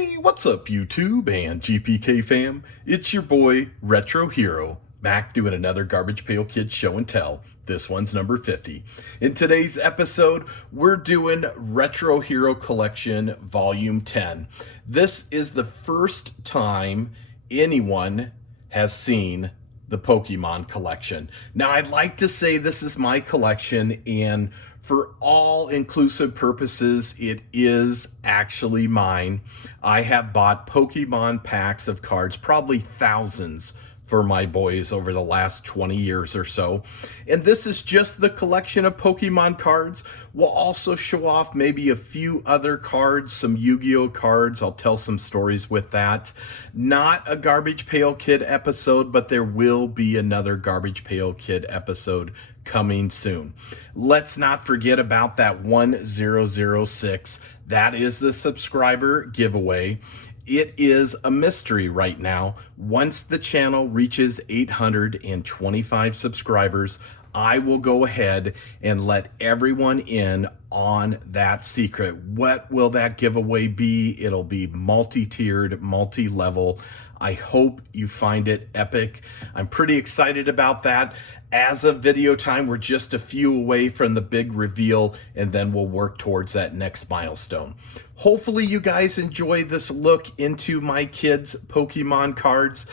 Hey, what's up YouTube and GPK fam? It's your boy RetroHero back doing another Garbage Pail Kids show and tell. This one's number 50. In today's episode, we're doing RetroHero Collection Volume 10. This is the first time anyone has seen the Pokemon collection. Now, I'd like to say this is my collection, and for all inclusive purposes, it is actually mine. I have bought Pokemon packs of cards, probably thousands, for my boys over the last 20 years or so. And this is just the collection of Pokemon cards. We'll also show off maybe a few other cards, some Yu-Gi-Oh cards. I'll tell some stories with that. Not a Garbage Pail Kid episode, but there will be another Garbage Pail Kid episode coming soon. Let's not forget about that 1006. That is the subscriber giveaway. It is a mystery right now. Once the channel reaches 825 subscribers, I will go ahead and let everyone in on that secret. What will that giveaway be? It'll be multi-tiered, multi-level. I hope you find it epic. I'm pretty excited about that. As of video time, we're just a few away from the big reveal, and then we'll work towards that next milestone. Hopefully you guys enjoy this look into my kids' Pokemon cards.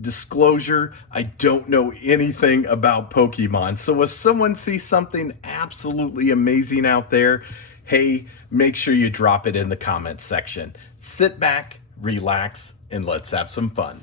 Disclosure, I don't know anything about Pokemon, so if someone sees something absolutely amazing out there, hey, make sure you drop it in the comments section. Sit back, relax, and let's have some fun.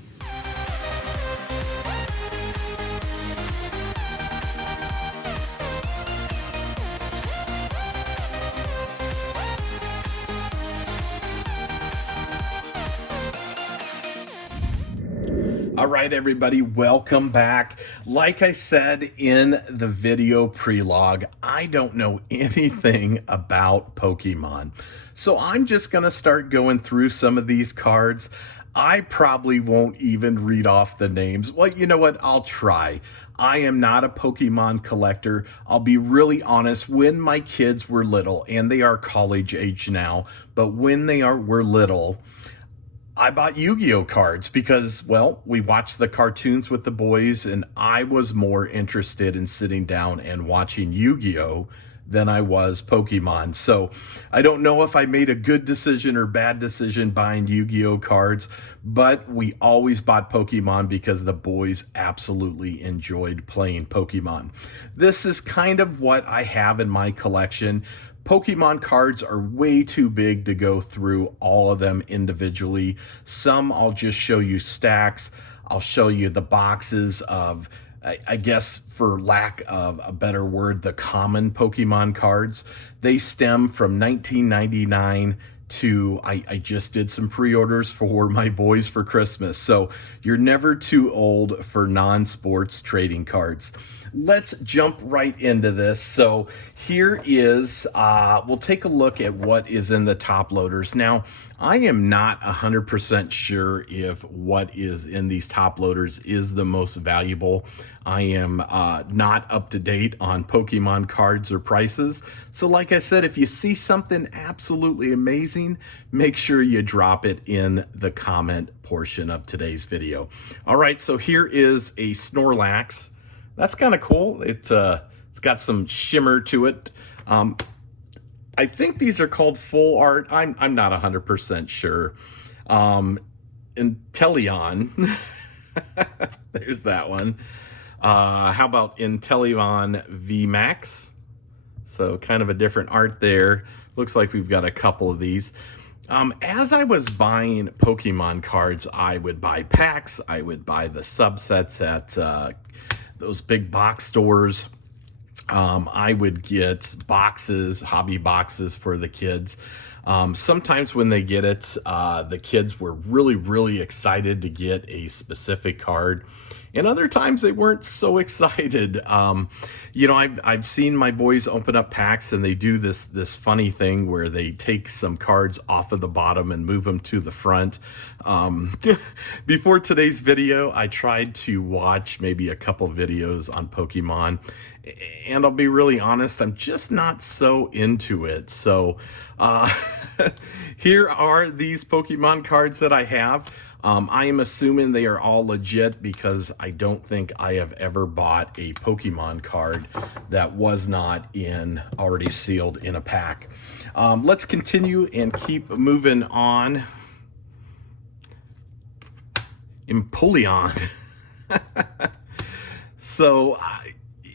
All right, everybody, welcome back. Like I said in the video prelogue, I don't know anything about Pokemon. So I'm just going to start going through some of these cards. I probably won't even read off the names. Well, you know what? I'll try. I am not a Pokemon collector. I'll be really honest. When my kids were little, and they are college age now, but when they were little, I bought Yu-Gi-Oh cards because, well, we watched the cartoons with the boys, and I was more interested in sitting down and watching Yu-Gi-Oh than I was Pokemon. So I don't know if I made a good decision or bad decision buying Yu-Gi-Oh cards, but we always bought Pokemon because the boys absolutely enjoyed playing Pokemon. This is kind of what I have in my collection. Pokemon cards are way too big to go through all of them individually. Some I'll just show you stacks. I'll show you the boxes of, I guess for lack of a better word, the common Pokemon cards. They stem from 1999 to, I just did some pre-orders for my boys for Christmas. So you're never too old for non-sports trading cards. Let's jump right into this. So here is, we'll take a look at what is in the top loaders. Now, I am not 100% sure if what is in these top loaders is the most valuable. I am not up to date on Pokemon cards or prices. So like I said, if you see something absolutely amazing, make sure you drop it in the comment portion of today's video. All right, so here is a Snorlax. That's kind of cool. It's got some shimmer to it. I think these are called full art. I'm not 100% sure. Inteleon. There's that one. How about Inteleon VMAX? So kind of a different art there. Looks like we've got a couple of these. As I was buying Pokemon cards, I would buy packs. I would buy the subsets at those big box stores. I would get boxes, hobby boxes for the kids. Sometimes when they get it, the kids were really, really excited to get a specific card. and other times they weren't so excited. You know, I've seen my boys open up packs, and they do this funny thing where they take some cards off of the bottom and move them to the front. Before today's video, I tried to watch maybe a couple videos on Pokemon, and I'll be really honest, I'm just not so into it. So here are these Pokemon cards that I have. I am assuming they are all legit because I don't think I have ever bought a Pokemon card that was not already sealed in a pack. Let's continue and keep moving on. Empoleon. So,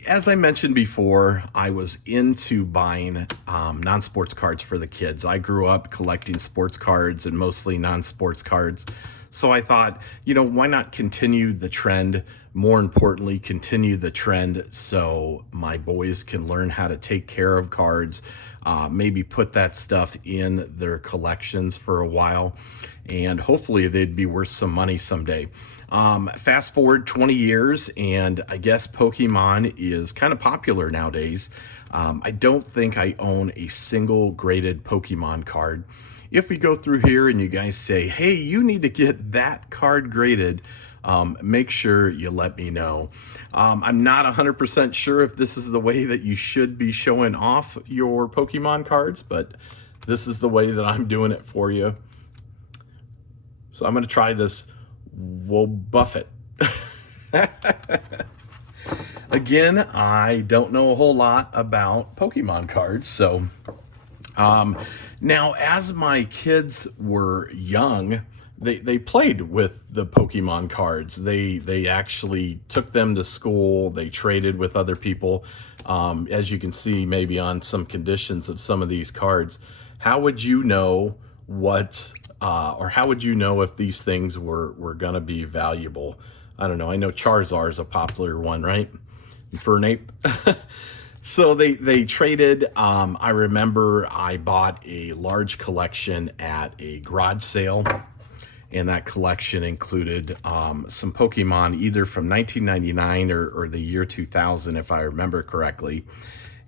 as I mentioned before, I was into buying non-sports cards for the kids. I grew up collecting sports cards and mostly non-sports cards. So I thought, you know, why not continue the trend? More importantly, continue the trend so my boys can learn how to take care of cards, maybe put that stuff in their collections for a while, and hopefully they'd be worth some money someday. Fast forward 20 years, and I guess Pokemon is kind of popular nowadays. I don't think I own a single graded Pokemon card. If we go through here and you guys say, hey, you need to get that card graded, make sure you let me know. I'm not 100% sure if this is the way that you should be showing off your Pokemon cards, but this is the way that I'm doing it for you. So I'm going to try this Buffet. Again, I don't know a whole lot about Pokemon cards, so now as my kids were young, they played with the Pokemon cards. They actually took them to school. They traded with other people. As you can see, maybe on some conditions of some of these cards, how would you know what or how would you know if these things were gonna be valuable? I don't know. I know Charizard is a popular one, right? Infernape. So they traded. I remember I bought a large collection at a garage sale, and that collection included some Pokemon either from 1999 or the year 2000, if I remember correctly.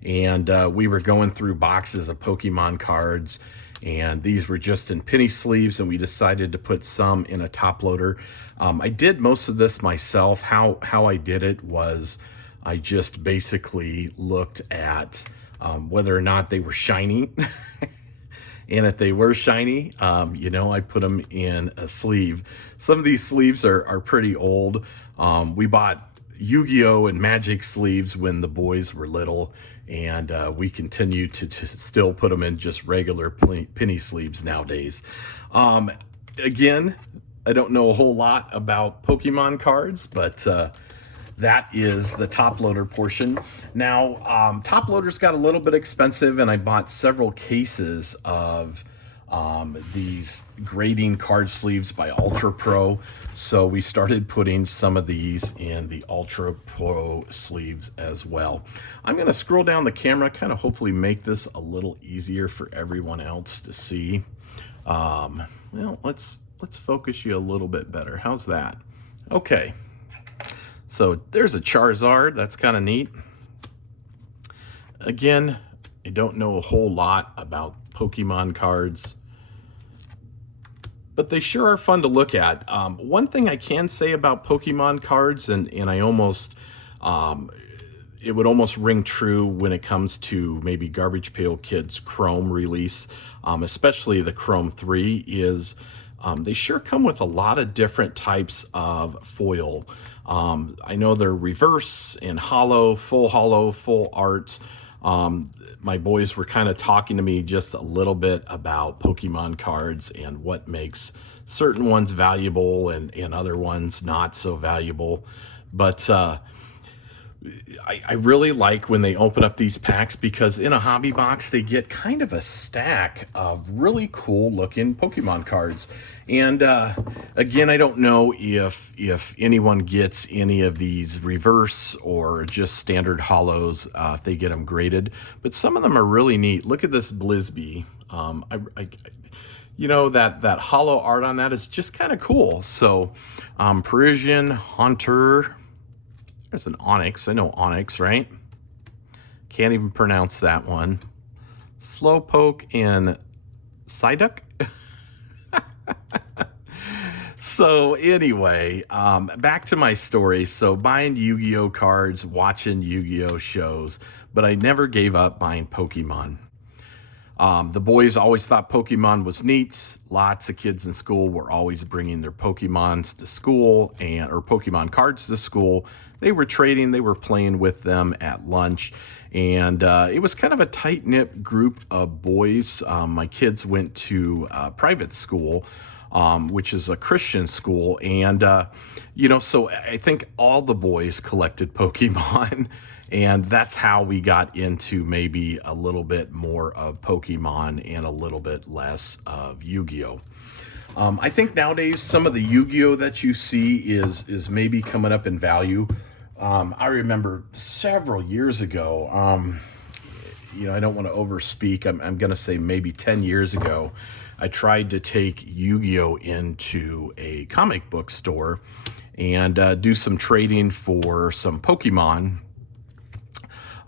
And we were going through boxes of Pokemon cards, and these were just in penny sleeves, and we decided to put some in a top loader. I did most of this myself. How I did it was I just basically looked at whether or not they were shiny. And if they were shiny, you know, I put them in a sleeve. Some of these sleeves are pretty old. We bought YuGiOh and Magic sleeves when the boys were little, and we continue to still put them in just regular penny sleeves nowadays. Again, I don't know a whole lot about Pokemon cards, but that is the top loader portion. Now, top loaders got a little bit expensive, and I bought several cases of these grading card sleeves by Ultra Pro. So we started putting some of these in the Ultra Pro sleeves as well. I'm going to scroll down the camera, kind of hopefully make this a little easier for everyone else to see. Well, let's focus you a little bit better. How's that? Okay. So there's a Charizard. That's kind of neat. Again, I don't know a whole lot about Pokemon cards, but they sure are fun to look at. One thing I can say about Pokemon cards, and I almost, it would almost ring true when it comes to maybe Garbagepailkids Chrome release, especially the Chrome 3, is they sure come with a lot of different types of foil. I know they're reverse and hollow, full art. My boys were kind of talking to me just a little bit about Pokemon cards and what makes certain ones valuable and other ones not so valuable. But I really like when they open up these packs, because in a hobby box, they get kind of a stack of really cool looking Pokemon cards. And again, I don't know if anyone gets any of these reverse or just standard hollows, if they get them graded, but some of them are really neat. Look at this Blisby. You know, that hollow art on that is just kind of cool. So Parisian Haunter, There's an Onyx. I know Onyx, right? Can't even pronounce that one. Slowpoke and Psyduck. So anyway, back to my story. So buying Yu-Gi-Oh cards, watching Yu-Gi-Oh shows, but I never gave up buying Pokemon. The boys always thought Pokemon was neat. Lots of kids in school were always bringing their Pokemons to school or Pokemon cards to school. They were trading, they were playing with them at lunch. And it was kind of a tight-knit group of boys. My kids went to private school, which is a Christian school. And, so I think all the boys collected Pokemon. And that's how we got into maybe a little bit more of Pokemon and a little bit less of Yu-Gi-Oh! I think nowadays some of the Yu-Gi-Oh! That you see is maybe coming up in value. I remember several years ago, I don't want to overspeak. I'm going to say maybe 10 years ago, I tried to take Yu-Gi-Oh! Into a comic book store and do some trading for some Pokemon,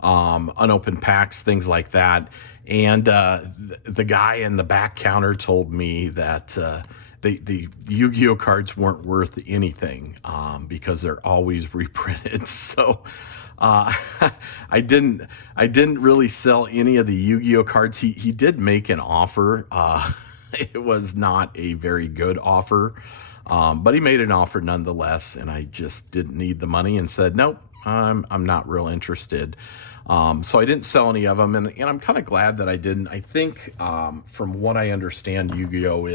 unopened packs, things like that. And the guy in the back counter told me that the Yu-Gi-Oh cards weren't worth anything because they're always reprinted. So I didn't really sell any of the Yu-Gi-Oh cards. He did make an offer. It was not a very good offer, but he made an offer nonetheless, and I just didn't need the money and said, nope, I'm not real interested. So I didn't sell any of them, and I'm kind of glad that I didn't. I think from what I understand, Yu-Gi-Oh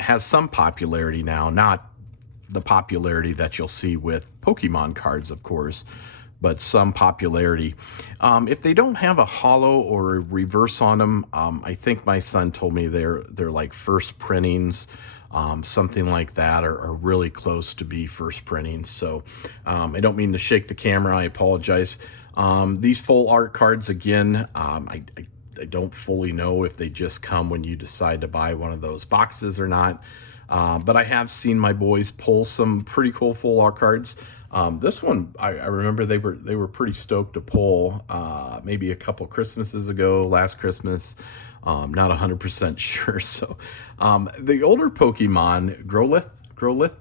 has some popularity now, not the popularity that you'll see with Pokemon cards, of course, but some popularity. If they don't have a holo or a reverse on them, I think my son told me they're like first printings. Something like that, are really close to be first printings. So I don't mean to shake the camera. I apologize. These full art cards, again, I don't fully know if they just come when you decide to buy one of those boxes or not. But I have seen my boys pull some pretty cool full art cards. This one, I remember they were pretty stoked to pull maybe a couple Christmases ago, last Christmas. Not 100% sure. So the older Pokemon, Growlithe,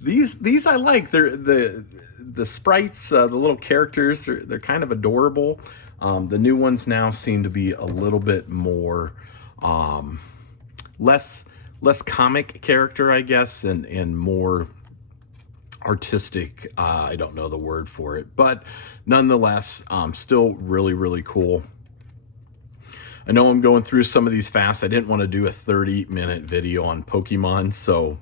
these I like. They're the sprites, the little characters, they're kind of adorable. The new ones now seem to be a little bit more less comic character, I guess, and more artistic. I don't know the word for it, but nonetheless, still really, really cool. I know I'm going through some of these fast. I didn't want to do a 30-minute video on Pokemon, so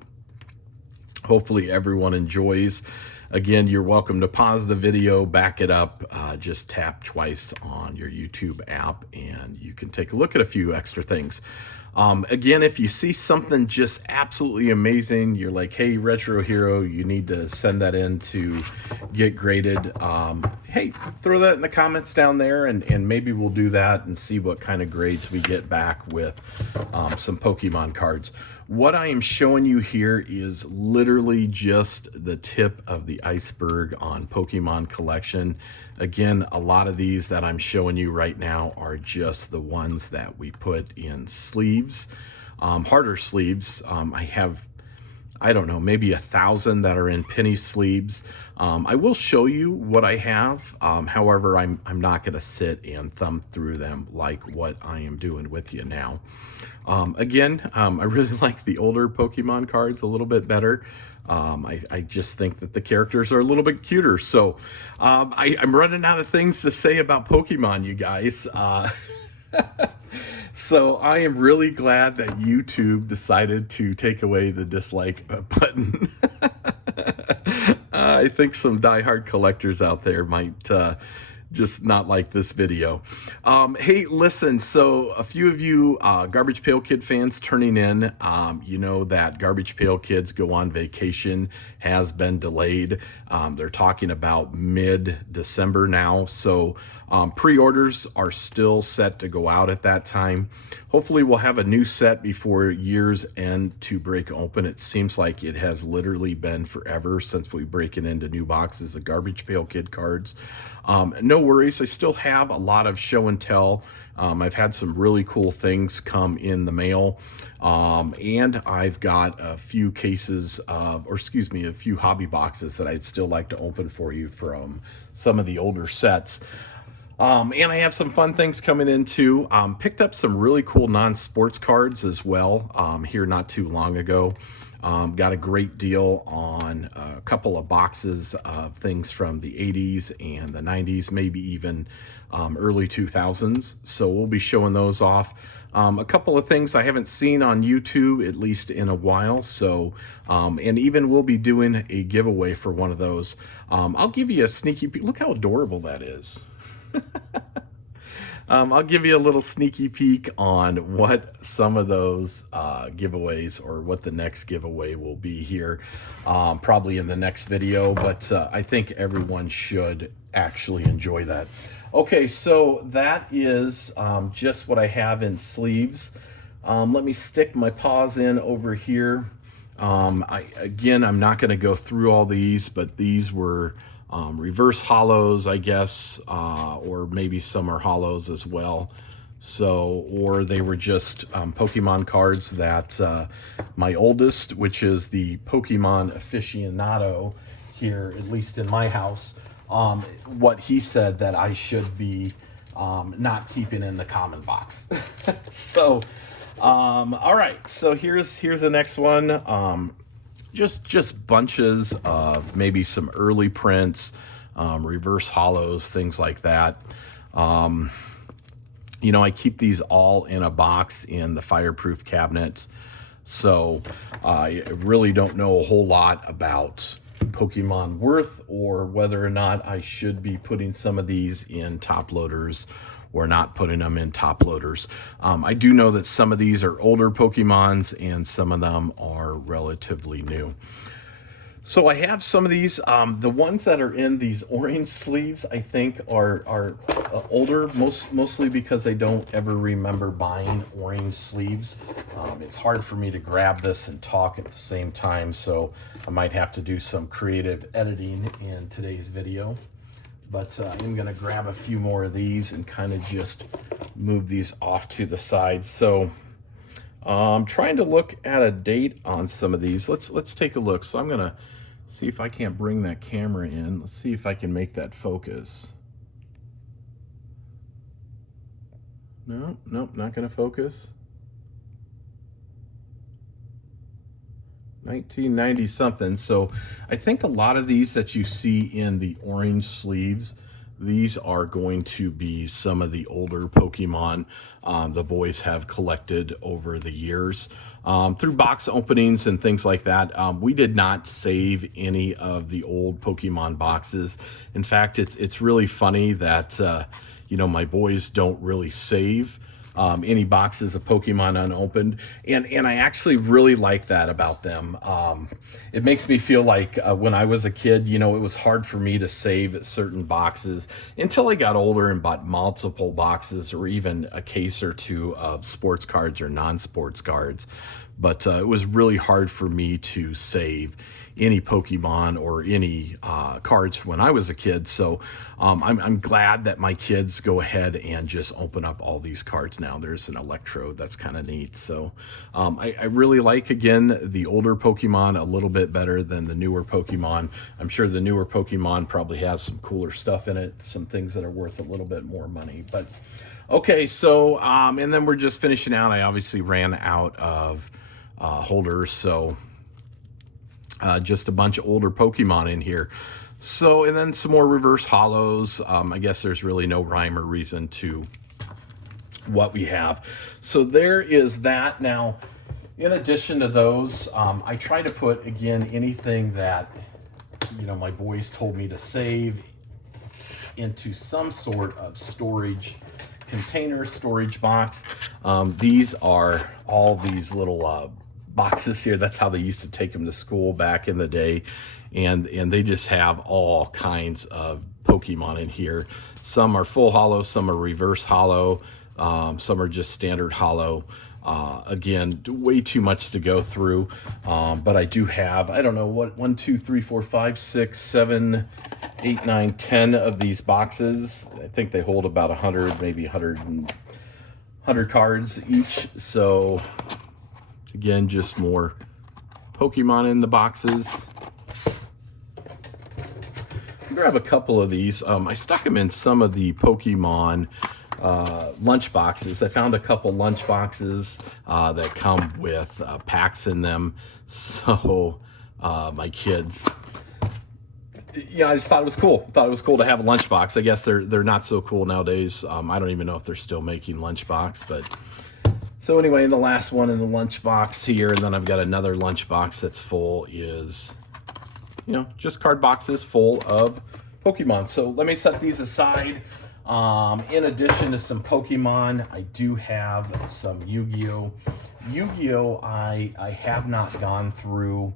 hopefully everyone enjoys. Again, you're welcome to pause the video, back it up, just tap twice on your YouTube app, and you can take a look at a few extra things. Again, if you see something just absolutely amazing, you're like, hey, RetroHero, you need to send that in to get graded. Hey, throw that in the comments down there, and maybe we'll do that and see what kind of grades we get back with some Pokemon cards. What I am showing you here is literally just the tip of the iceberg on Pokemon collection. Again, a lot of these that I'm showing you right now are just the ones that we put in sleeves, harder sleeves. I have, I don't know, maybe 1,000 that are in penny sleeves. I will show you what I have. However, I'm not going to sit and thumb through them like what I am doing with you now. Again, I really like the older Pokemon cards a little bit better. I just think that the characters are a little bit cuter. So I'm running out of things to say about Pokemon, you guys. So I am really glad that YouTube decided to take away the dislike button. I think some diehard collectors out there might just not like this video. Hey, listen, so a few of you Garbage Pail Kid fans turning in, you know that Garbage Pail Kids Go on Vacation has been delayed. They're talking about mid-December now, so Pre-orders are still set to go out at that time. Hopefully we'll have a new set before year's end to break open. It seems like it has literally been forever since we break it into new boxes of Garbagepailkids cards. No worries, I still have a lot of show and tell. I've had some really cool things come in the mail. And I've got a few cases of, or excuse me, a few hobby boxes that I'd still like to open for you from some of the older sets. And I have some fun things coming in too. Picked up some really cool non-sports cards as well here not too long ago. Got a great deal on a couple of boxes of things from the 80s and the 90s, maybe even early 2000s. So we'll be showing those off. A couple of things I haven't seen on YouTube, at least in a while. So, and even we'll be doing a giveaway for one of those. I'll give you a sneaky peek. Look how adorable that is. I'll give you a little sneaky peek on what some of those giveaways, or what the next giveaway will be here, probably in the next video, but I think everyone should actually enjoy that. Okay, so that is just what I have in sleeves. Let me stick my paws in over here. Again, I'm not going to go through all these, but these were reverse hollows, I guess, or maybe some are hollows as well. So, or they were just Pokemon cards that my oldest, which is the Pokemon aficionado here, at least in my house, what he said that I should be not keeping in the common box. So, all right, so here's the next one. Just bunches of maybe some early prints, reverse hollows, things like that. You know, I keep these all in a box in the fireproof cabinets. So I really don't know a whole lot about Pokemon worth, or whether or not I should be putting some of these in top loaders or not putting them in top loaders. I do know that some of these are older Pokemons and some of them are relatively new. So I have some of these. The ones that are in these orange sleeves, I think are older, mostly because I don't ever remember buying orange sleeves. It's hard for me to grab this and talk at the same time, so I might have to do some creative editing in today's video. But I'm going to grab a few more of these and kind of just move these off to the side. So I'm trying to look at a date on some of these. Let's take a look. So I'm going to see if I can't bring that camera in. Let's see if I can make that focus. Nope, not going to focus. 1990 something. So I think a lot of these that you see in the orange sleeves, these are going to be some of the older Pokemon the boys have collected over the years through box openings and things like that. We did not save any of the old Pokemon boxes. In fact, it's really funny that you know, my boys don't really save any boxes of Pokemon unopened, and I actually really like that about them. It makes me feel like when I was a kid, you know, it was hard for me to save certain boxes until I got older and bought multiple boxes or even a case or two of sports cards or non-sports cards. But it was really hard for me to save any Pokemon or any cards when I was a kid. So I'm glad that my kids go ahead and just open up all these cards now. There's an Electrode, that's kind of neat. So I really like, again, the older Pokemon a little bit better than the newer Pokemon. I'm sure the newer Pokemon probably has some cooler stuff in it, some things that are worth a little bit more money. But okay, so and then we're just finishing out. I obviously ran out of holders, so just a bunch of older Pokemon in here. So, and then some more reverse hollows. I guess there's really no rhyme or reason to what we have. So there is that. Now, in addition to those, I try to put, again, anything that, you know, my boys told me to save into some sort of storage container, storage box. These are all these little boxes here. That's how they used to take them to school back in the day. And they just have all kinds of Pokemon in here. Some are full holo, some are reverse holo, some are just standard holo. Again, way too much to go through, but I do have, I don't know what, 1, 2, 3, 4, 5, 6, 7, 8, 9, 10 of these boxes. I think they hold about 100, maybe 100 cards each. So again, just more Pokemon in the boxes. Grab a couple of these. I stuck them in some of the Pokemon lunch boxes. I found a couple lunch boxes that come with packs in them. So my kids, yeah, I just thought it was cool. Thought it was cool to have a lunchbox. I guess they're not so cool nowadays. I don't even know if they're still making lunchbox, but so anyway, the last one in the lunchbox here, and then I've got another lunchbox that's full is, you know, just card boxes full of Pokemon. So let me set these aside. In addition to some Pokemon, I do have some YuGiOh. YuGiOh, I have not gone through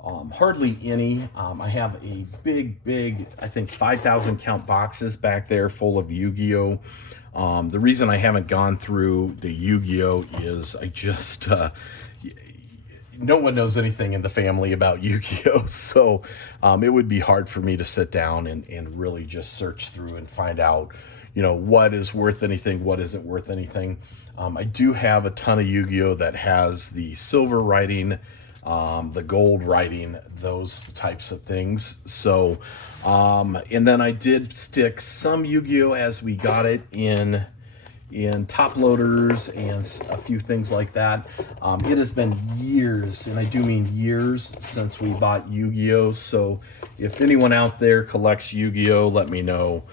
hardly any. I have a big, I think 5,000 count boxes back there full of YuGiOh. The reason I haven't gone through the YuGiOh is I just, no one knows anything in the family about YuGiOh, so it would be hard for me to sit down and really just search through and find out, you know, what is worth anything, what isn't worth anything. I do have a ton of YuGiOh that has the silver writing, the gold writing, those types of things. So, and then I did stick some YuGiOh as we got it in top loaders and a few things like that. It has been years, and I do mean years, since we bought YuGiOh. So if anyone out there collects YuGiOh, let me know.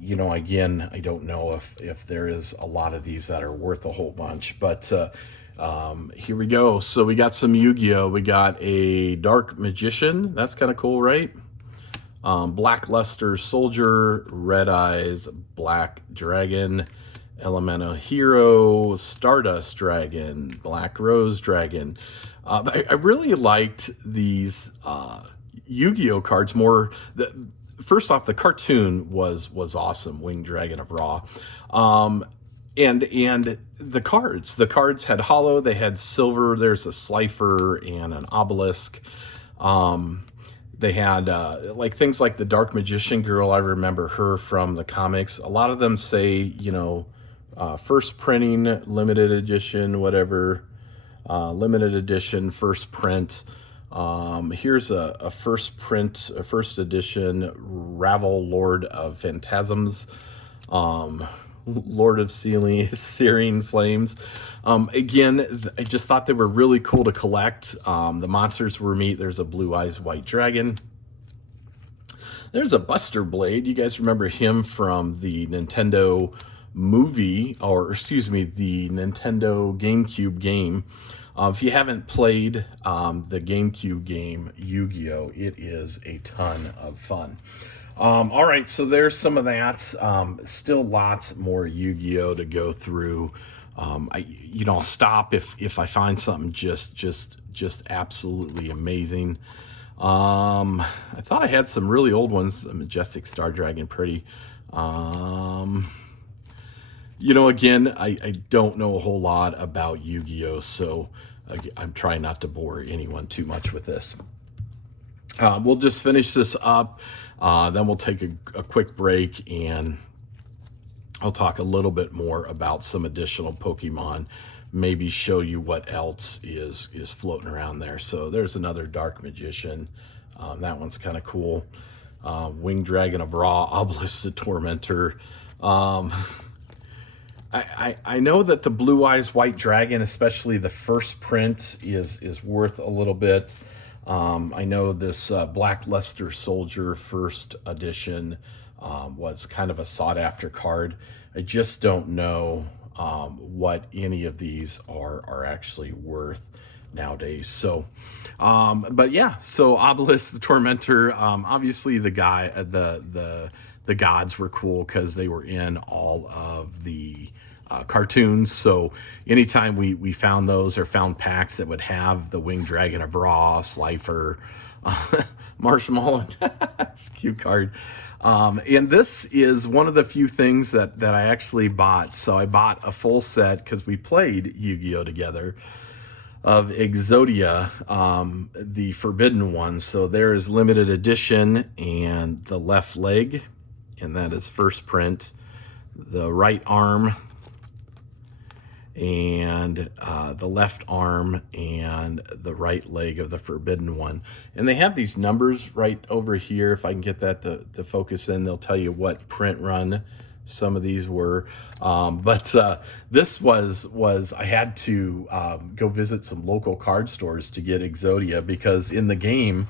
You know, again, I don't know if there is a lot of these that are worth a whole bunch, but here we go. So we got some YuGiOh. We got a Dark Magician. That's kind of cool, right? Black Luster Soldier, Red Eyes, Black Dragon, Elemental Hero, Stardust Dragon, Black Rose Dragon. I really liked these YuGiOh cards more. First off, the cartoon was awesome, Winged Dragon of Ra. And the cards had holo, they had silver, there's a Slifer and an Obelisk. They had like things like the Dark Magician girl. I remember her from the comics. A lot of them say, you know, first printing, limited edition, whatever, limited edition, first print. Here's a first print, a first edition Ravel Lord of Phantasms, Lord of Searing Flames. Again, I just thought they were really cool to collect. The monsters were neat. There's a Blue Eyes White Dragon. There's a Buster Blade. You guys remember him from the Nintendo movie, or excuse me, the Nintendo GameCube game. If you haven't played the GameCube game YuGiOh, it is a ton of fun. All right, so there's some of that. Still lots more YuGiOh to go through. I'll stop if I find something just absolutely amazing. I thought I had some really old ones. A Majestic Star Dragon, pretty. Again, I don't know a whole lot about YuGiOh, so I'm trying not to bore anyone too much with this. We'll just finish this up, then we'll take a quick break, and I'll talk a little bit more about some additional Pokemon, maybe show you what else is floating around there. So there's another Dark Magician. That one's kind of cool. Winged Dragon of Ra, Obelisk the Tormentor. I know that the Blue Eyes White Dragon, especially the first print, is worth a little bit. I know this Black Luster Soldier first edition was kind of a sought-after card. I just don't know what any of these are actually worth nowadays. So, but yeah, so Obelisk the Tormentor, obviously the gods were cool because they were in all of the cartoons. So anytime we found those or found packs that would have the Winged Dragon of Ra, Slifer, Marshmallow, it's a cute card. And this is one of the few things that I actually bought. So I bought a full set because we played Yu-Gi-Oh together, of Exodia, the forbidden one. So there is limited edition, and the left leg, and that is first print, the right arm, and the left arm, and the right leg of the forbidden one. And they have these numbers right over here. If I can get that to focus in, they'll tell you what print run some of these were. But this was I had to go visit some local card stores to get Exodia, because in the game,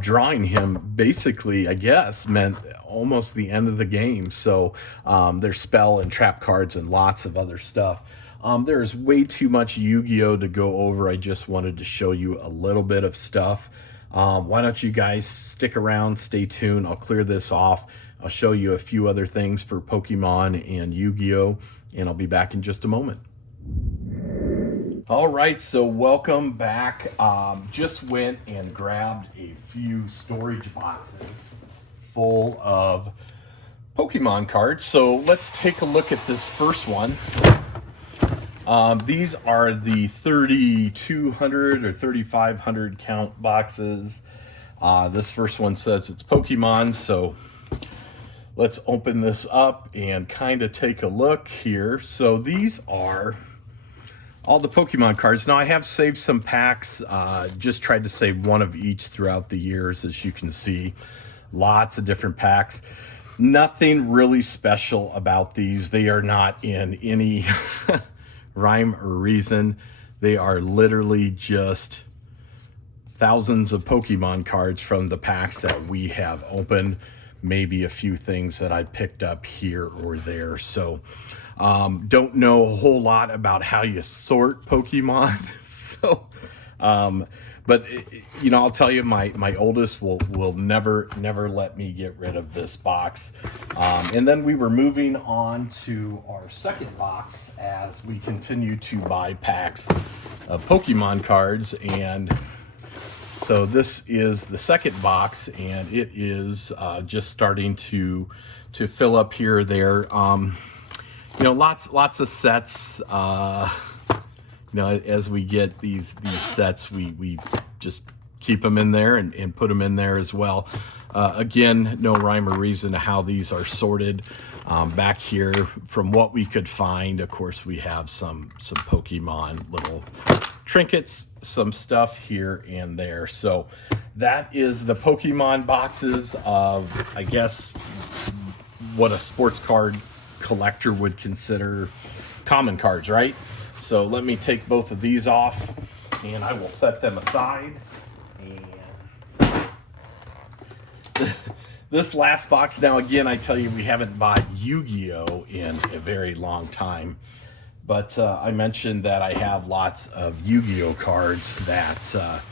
drawing him basically, I guess, meant almost the end of the game. So there's spell and trap cards and lots of other stuff. There's way too much Yu-Gi-Oh to go over. I just wanted to show you a little bit of stuff. Why don't you guys stick around, stay tuned. I'll clear this off. I'll show you a few other things for Pokemon and Yu-Gi-Oh, and I'll be back in just a moment. All right, so welcome back. Just went and grabbed a few storage boxes full of Pokemon cards. So let's take a look at this first one. These are the 3,200 or 3,500 count boxes. This first one says it's Pokemon, so let's open this up and kind of take a look here. So these are all the Pokemon cards. Now I have saved some packs, just tried to save one of each throughout the years. As you can see, lots of different packs. Nothing really special about these. They are not in any rhyme or reason. They are literally just thousands of Pokemon cards from the packs that we have opened. Maybe a few things that I picked up here or there. So don't know a whole lot about how you sort Pokemon. So but you know, I'll tell you, my oldest will never let me get rid of this box. And then we were moving on to our second box as we continue to buy packs of Pokemon cards. And so this is the second box, and it is just starting to fill up here or there. You know, lots of sets. You know, as we get these sets, we just keep them in there and put them in there as well. Again, no rhyme or reason to how these are sorted. Back here, from what we could find, of course, we have some Pokemon little trinkets, some stuff here and there. So that is the Pokemon boxes of, I guess, what a sports card collector would consider common cards, right? So let me take both of these off, and I will set them aside. And this last box, now again, I tell you, we haven't bought Yu-Gi-Oh in a very long time. But I mentioned that I have lots of Yu-Gi-Oh cards that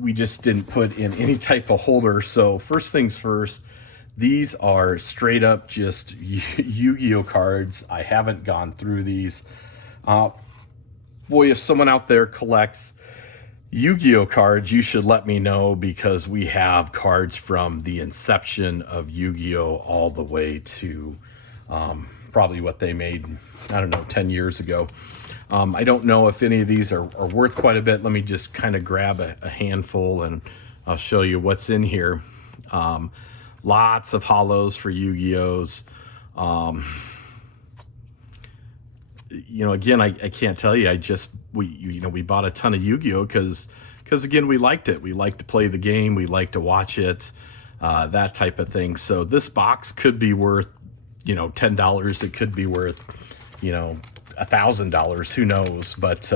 we just didn't put in any type of holder. So first things first, these are straight up just Yu-Gi-Oh cards. I haven't gone through these. Boy, if someone out there collects Yu-Gi-Oh cards, you should let me know, because we have cards from the inception of Yu-Gi-Oh all the way to probably what they made, I don't know, 10 years ago. I don't know if any of these are worth quite a bit. Let me just kind of grab a handful and I'll show you what's in here. Lots of holos for Yu-Gi-Ohs. You know, again, I can't tell you. We bought a ton of Yu-Gi-Oh because again, we liked it. We liked to play the game. We liked to watch it, that type of thing. So this box could be worth, you know, $10. It could be worth, you know, $1,000. Who knows? But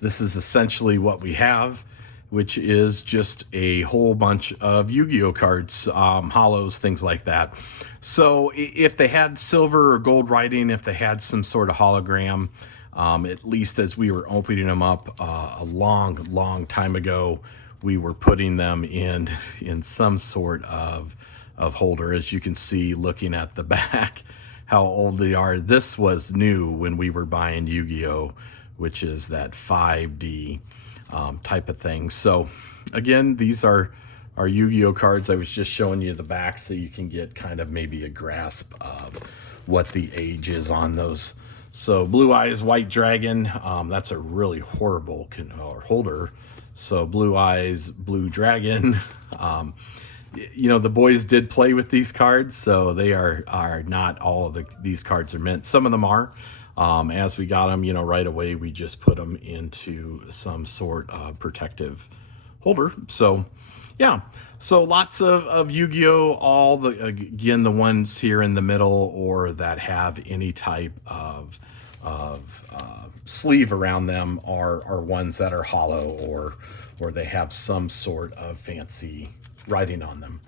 this is essentially what we have, which is just a whole bunch of Yu-Gi-Oh cards, holos, things like that. So if they had silver or gold writing, if they had some sort of hologram, at least as we were opening them up a long time ago, we were putting them in some sort of holder. As you can see, looking at the back, how old they are. This was new when we were buying Yu-Gi-Oh, which is that 5D type of thing. So again, these are our Yu-Gi-Oh cards. I was just showing you the back so you can get kind of maybe a grasp of what the age is on those. So Blue Eyes White Dragon, that's a really horrible holder. So Blue Eyes Blue Dragon. You know, the boys did play with these cards, so they are not all of these cards are mint. Some of them are. As we got them, you know, right away, we just put them into some sort of protective holder. So yeah, so lots of Yu-Gi-Oh! All the, again, the ones here in the middle or that have any type of sleeve around them are ones that are hollow or they have some sort of fancy writing on them.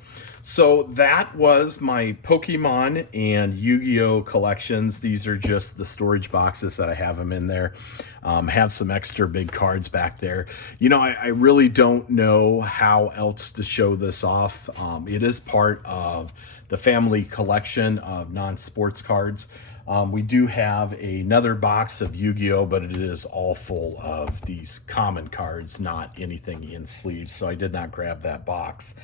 So that was my Pokemon and Yu-Gi-Oh collections. These are just the storage boxes that I have them in there. Have some extra big cards back there. You know, I really don't know how else to show this off. It is part of the family collection of non-sports cards. We do have another box of Yu-Gi-Oh, but it is all full of these common cards, not anything in sleeves. So I did not grab that box.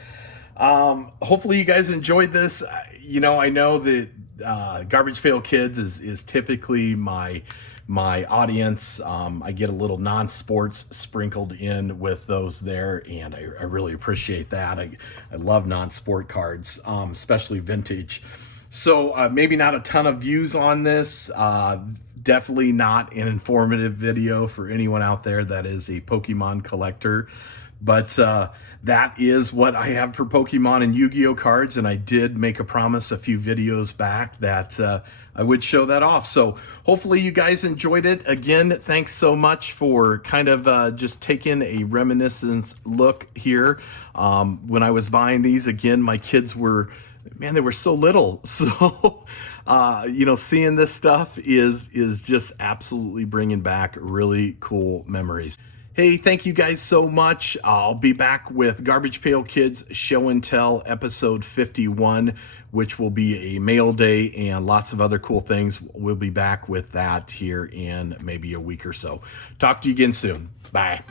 Hopefully you guys enjoyed this. You know, I know that Garbage Pail Kids is typically my audience. I get a little non-sports sprinkled in with those there, and I really appreciate that. I love non-sport cards, especially vintage. So maybe not a ton of views on this. Definitely not an informative video for anyone out there that is a Pokemon collector. But that is what I have for Pokemon and Yu-Gi-Oh cards, and I did make a promise a few videos back that I would show that off. So hopefully you guys enjoyed it. Again, thanks so much for kind of just taking a reminiscence look here. When I was buying these, again, my kids were, man, they were so little. So, you know, seeing this stuff is just absolutely bringing back really cool memories. Hey, thank you guys so much. I'll be back with Garbage Pail Kids Show and Tell episode 51, which will be a mail day and lots of other cool things. We'll be back with that here in maybe a week or so. Talk to you again soon. Bye.